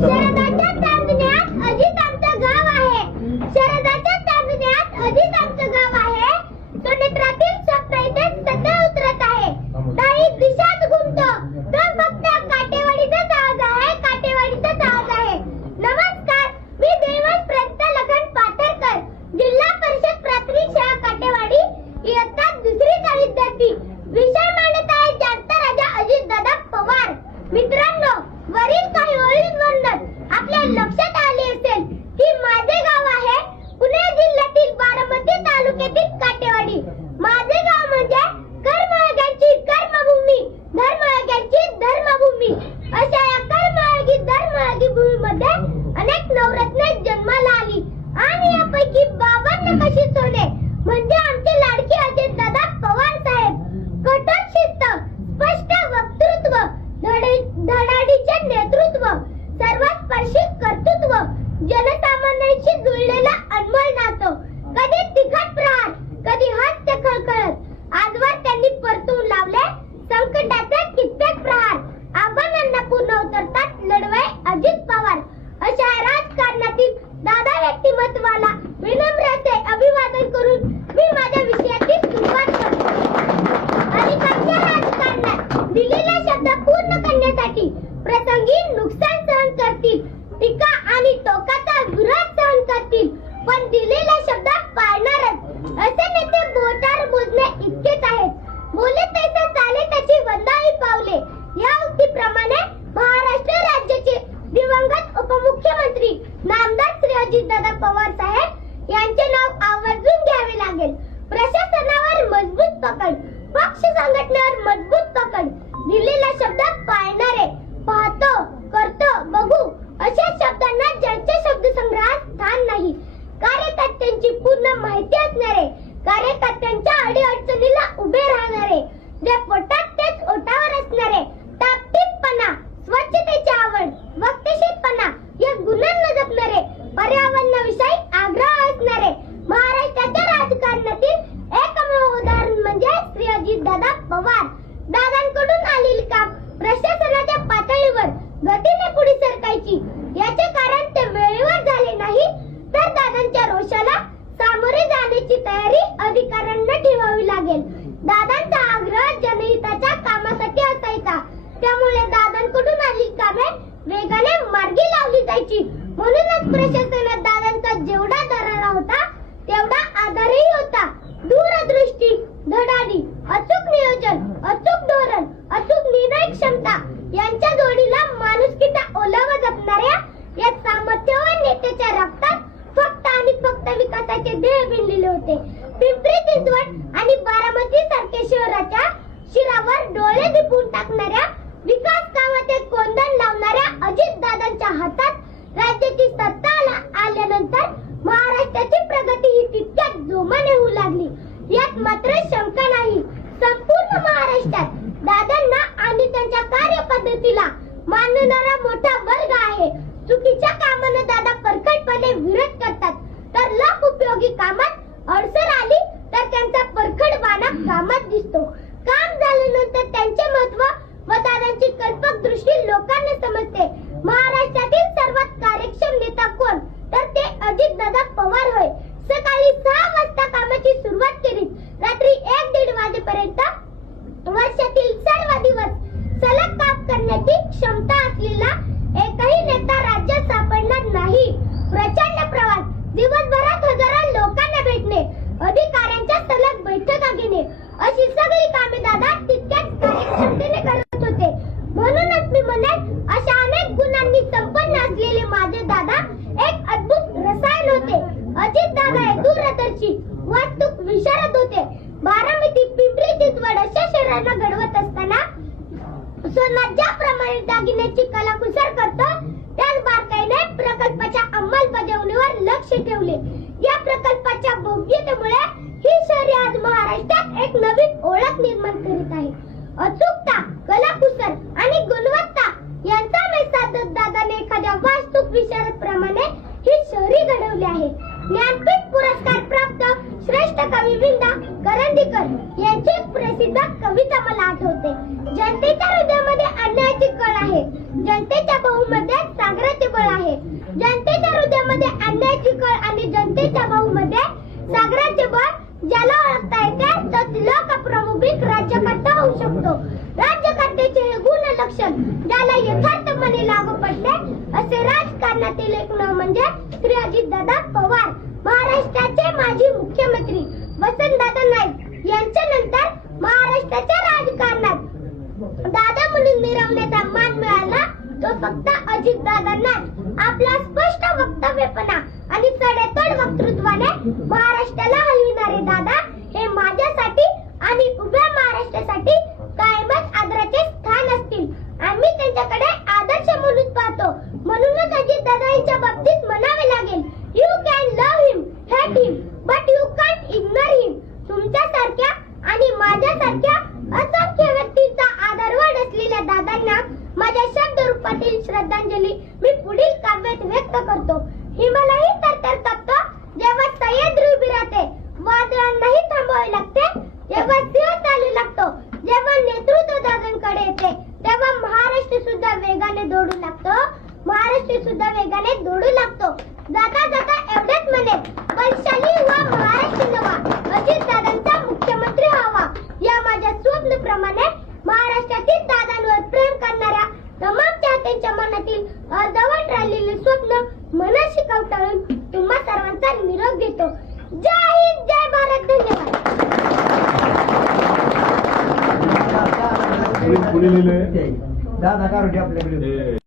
शरदाच्या चांदण्यात अजित आमचं गाव आहे. शरदाच्या चांदण्यात अजित आमचं गाव आहे. तो नेत्रातील स्वप्न इथे सध्या उतरत आहे. दाही दिशात घुमतो तो फक्त काटेवाडीचाच आवाज आहे. काटेवाडीचाच आवाज आहे. नमस्कार, मी देवश प्रज्ञा लखन पाथरकर, जिल्हा परिषद प्राथमिक शाळा काटेवाडी, इयत्ता दुसरीचा विद्यार्थी. विषय मांडत आहे जागता राजा अजितदादा पवार. मित्रांनो, वरील काही ओळींवरून आपल्या लक्षात आले असेल की माझे गाव आहे पुणे जिल्ह्यातील बारामती तालुक्यातील काटेवाडी. माझे गाव म्हणजे कर्मयोग्यांची कर्मभूमी, धर्मयोग्यांची धर्मभूमी. अशा या कर्मयोगी धर्मयोगी भूमीमध्ये अनेक नवरत्ने जन्माला आली आणि यापैकी बाबांना कशी सोने म्हणजे आमचे लाडके अजितदादा पवार साहेब. कठोर शिस्त, स्पष्ट वक्तृत्व, धडाडीचे नेतृत्व, सर्वस्पर्शी कर्तृत्व, जनसामान्यांशी जुळलेला अनमोल नातं. कधी तिखट प्रहार, कधी हास्य खळखळत, आजवर त्यांनी परतून लावले संकटाचे कित्येक प्रहार. आव्हानांना पूर्ण उतरतात लढवय अजित पवार. अशा राजकारणातील दादा व्यक्तिमत्वाला विनम्रते अभिवादन करून मी माझ्या विषयाची सुरुवात करतो. आणि कच्च्या राजकारणात दिलेला शब्द पूर्ण करण्यासाठी प्रसंगी नुकसान सहन करतील, टीका आणि टोकाचा विरोध सहन करतील, पण दिलेला शब्द पाळणारच. असे नेते बोटावर मोजणे इतकेच आहेत. बोले तैसे चाले त्याची वंदाळी पावले. या उक्तीप्रमाणे महाराष्ट्र राज्याचे दिवंगत उपमुख्यमंत्री नामदार श्री अजितदादा पवार साहेब यांचे नाव आवर्जून घ्यावे लागेल. प्रशासनावर मजबूत पकड, पक्ष संघटनेवर मजबूत पकड, दिलेला शब्द पाळणारे, पाहतो, करतो, बघू अशा शब्दांना ज्यांच्या शब्दसंग्रहात स्थान नाही, कार्यकर्त्यांची पूर्ण माहिती असणारे, कार्यकर्त्यांच्या अडीअडचणीला उभे राहणारे, जे पोटात तेच ओठावर असणारे, टापटीपणा, स्वच्छतेची आवड, वक्तशीरपणा या गुणांना जपणारे, पर्यावरणाविषयी आग्रह असणारे. महाराष्ट्राच्या राजकारणातील एकमेव उदाहरण म्हणजे श्री अजितदादा पवार. दादांकडून आलेली काम प्रशासनाच्या पातळीवर गतीने पुढे सरकायची. याचे कारण ते वेळेवर झाले नाही, तर दादांच्या रोषाला सामोरे जाण्याची तयारी अधिकाऱ्यांना ठेवावी लागेल. दादांचा आग्रह जनहिताच्या कामासाठी असायचा, त्यामुळे दादांकडून आलेली कामे वेगाने मार्गी लावली जायची. म्हणूनच प्रशासनात दादांचा जेवढा दरारा होता तेवढा आधारही होता. दूरदृष्टी, धडाडी, अचूक नियोजन, अचूक धोरण, अचूक निर्णय क्षमता यांच्या जोडीला माणुसकीचा ओलावा जपणाऱ्या या सामर्थ्यवान नेत्याच्या रक्तात फक्त आणि फक्त विकासाचे ध्येय भिनलेले होते. पिंपरी चिंचवड आणि बारामती सारख्या शहराच्या शिरावर डोळे दिपून टाकणाऱ्या, विकास कामाचे कोंदण लावणाऱ्या अजितदादांच्या हातात राज्याची सत्ता आल्यानंतर महाराष्ट्राची प्रगती ही तितक्याच जोमाने होऊ लागली. यात मात्र शंका नाही. संपूर्ण महाराष्ट्रात दादांना आणि त्यांच्या कार्यपद्धतीला मानणारा मोठा वर्ग आहे. चुकीच्या कामांना दादा परखडपणे विरोध करतात, तर लोक उपयोगी कामात अडचण आली तर त्यांचा परखडपणा कामात दिसतो. काम झाल्यानंतर त्यांचे महत्व व दादांची कल्पक दृष्टी लोकांना समजते. महाराष्ट्रातील सर्वात कार्यक्षम नेता कोण, तर ते अजितदादा पवार होय. सकाळी 6 वाजता कामाची सुरुवात केली, रात्री 1-1:30 वाजेपर्यंत वर्षातील सर्व दिवस सलग काम करण्याची क्षमता असलेला एकही नेता राज्यात सापडणार नाही. प्रचंड प्रवास, दिवसभरात हजारो लोकांना भेटणे, अधिकाऱ्यांच्या सलग बैठका घेणे अशी सगळी कामे दादा तितक्याच कार्यक्षमतेने करत होते. म्हणूनच मी म्हणेन, अशा अनेक गुणांनी संपन्न असलेले माझे दादा एक अद्भुत रसायन होते. अजित दादा हे दूरदर्शी, वास्तूक विशारद होते. बारामती, पिंपरी चिंचवड अशा शहरांना घडवत असताना सोना ज्याप्रमाणे दागिन्याची कलाकुसर करतो, त्याच बारकाईने प्रकल्पाच्या अंमलबजावणीवर लक्ष ठेवले. या प्रकल्पाच्या भव्यतेमुळे ही शहरे आज महाराष्ट्रात एक नवीन ओळख निर्माण करीत आहे. अचूकता, कलाकुसर आणि गुणवत्ता यांचा मेळ दादाने एखाद्या वास्तूक विशारद प्रमाणे ही शहरी घडवली आहे. ज्ञानपीठ पुरस्कार प्राप्त श्रेष्ठ कवी विंदा करंदीकर यांची प्रसिद्ध कविता मला आठवते. जनतेच्या हृदयामध्ये अन्यायाची कळ आहे, जनतेच्या बहुमध्यात सागराचे जनतेची कळ आणि जनतेच्या भाऊमध्ये सागराचे बळ ज्याला ओळखता येते तो लोकप्रमुख राज्यकर्ता होऊ शकतो. राज्यकर्त्याचे हे गुण लक्षण ज्याला यथार्थपणे लागू पडले असे राजकारणातील एक नाव म्हणजे श्री अजितदादा पवार, महाराष्ट्राचे माजी मुख्यमंत्री वसंतदादा नाईक यांच्यानंतर महाराष्ट्राच्या राजकारणात दादा म्हणून मिरवण्याचा मान मिळाला तो फक्त अजितदादांना. आपला स्पष्ट वक्तव्यपणा आणि सडेतोड वक्तृत्वाने महाराष्ट्राला हलविणारे दादा हे माझ्यासाठी आणि उभ्या महाराष्ट्रासाठी कायमच आदराचे स्थान असतील. आम्ही त्यांच्याकडे आदर्श म्हणून पाहतो. म्हणूनच अजितदादांच्या बाबतीत म्हणावे लागेल, you can love him, hate him, but you can't ignore him. तुमच्यासारख्या आणि माझ्यासारख्या असंख्य व्यक्तींचा आदरवड असलेल्या दादांना माझ्या शब्द रूपातील श्रद्धांजली मी पुढील काव्यात व्यक्त करतो. हिमालयही तरतर कापतो जेव्हा सह्याद्री उभी राहते, वादळांनाही थांबावे लागते जेव्हा सिंह चालू लागतो, जेव्हा नेतृत्व दादांकडे येते तेव्हा महाराष्ट्र सुद्धा वेगाने दौडू लागतो, महाराष्ट्र सुद्धा वेगाने दौडू लागतो. जाता जाता एवढेच म्हणे, बलशाली हुआ महाराष्ट्र नवा, अजित दादांचा मुख्यमंत्री व्हावा. या माझ्या स्वप्नप्रमाणे महाराष्ट्रातील दादांवर प्रेम करणाऱ्या तमाम चाहत्यांच्या मनातील अर्धवट राहिलेले स्वप्न मनाशी कवटाळून तुम्हा सर्वांचा निरोप देतो. जय हिंद, जय भारत, धन्यवाद. दादा का आपल्याकडे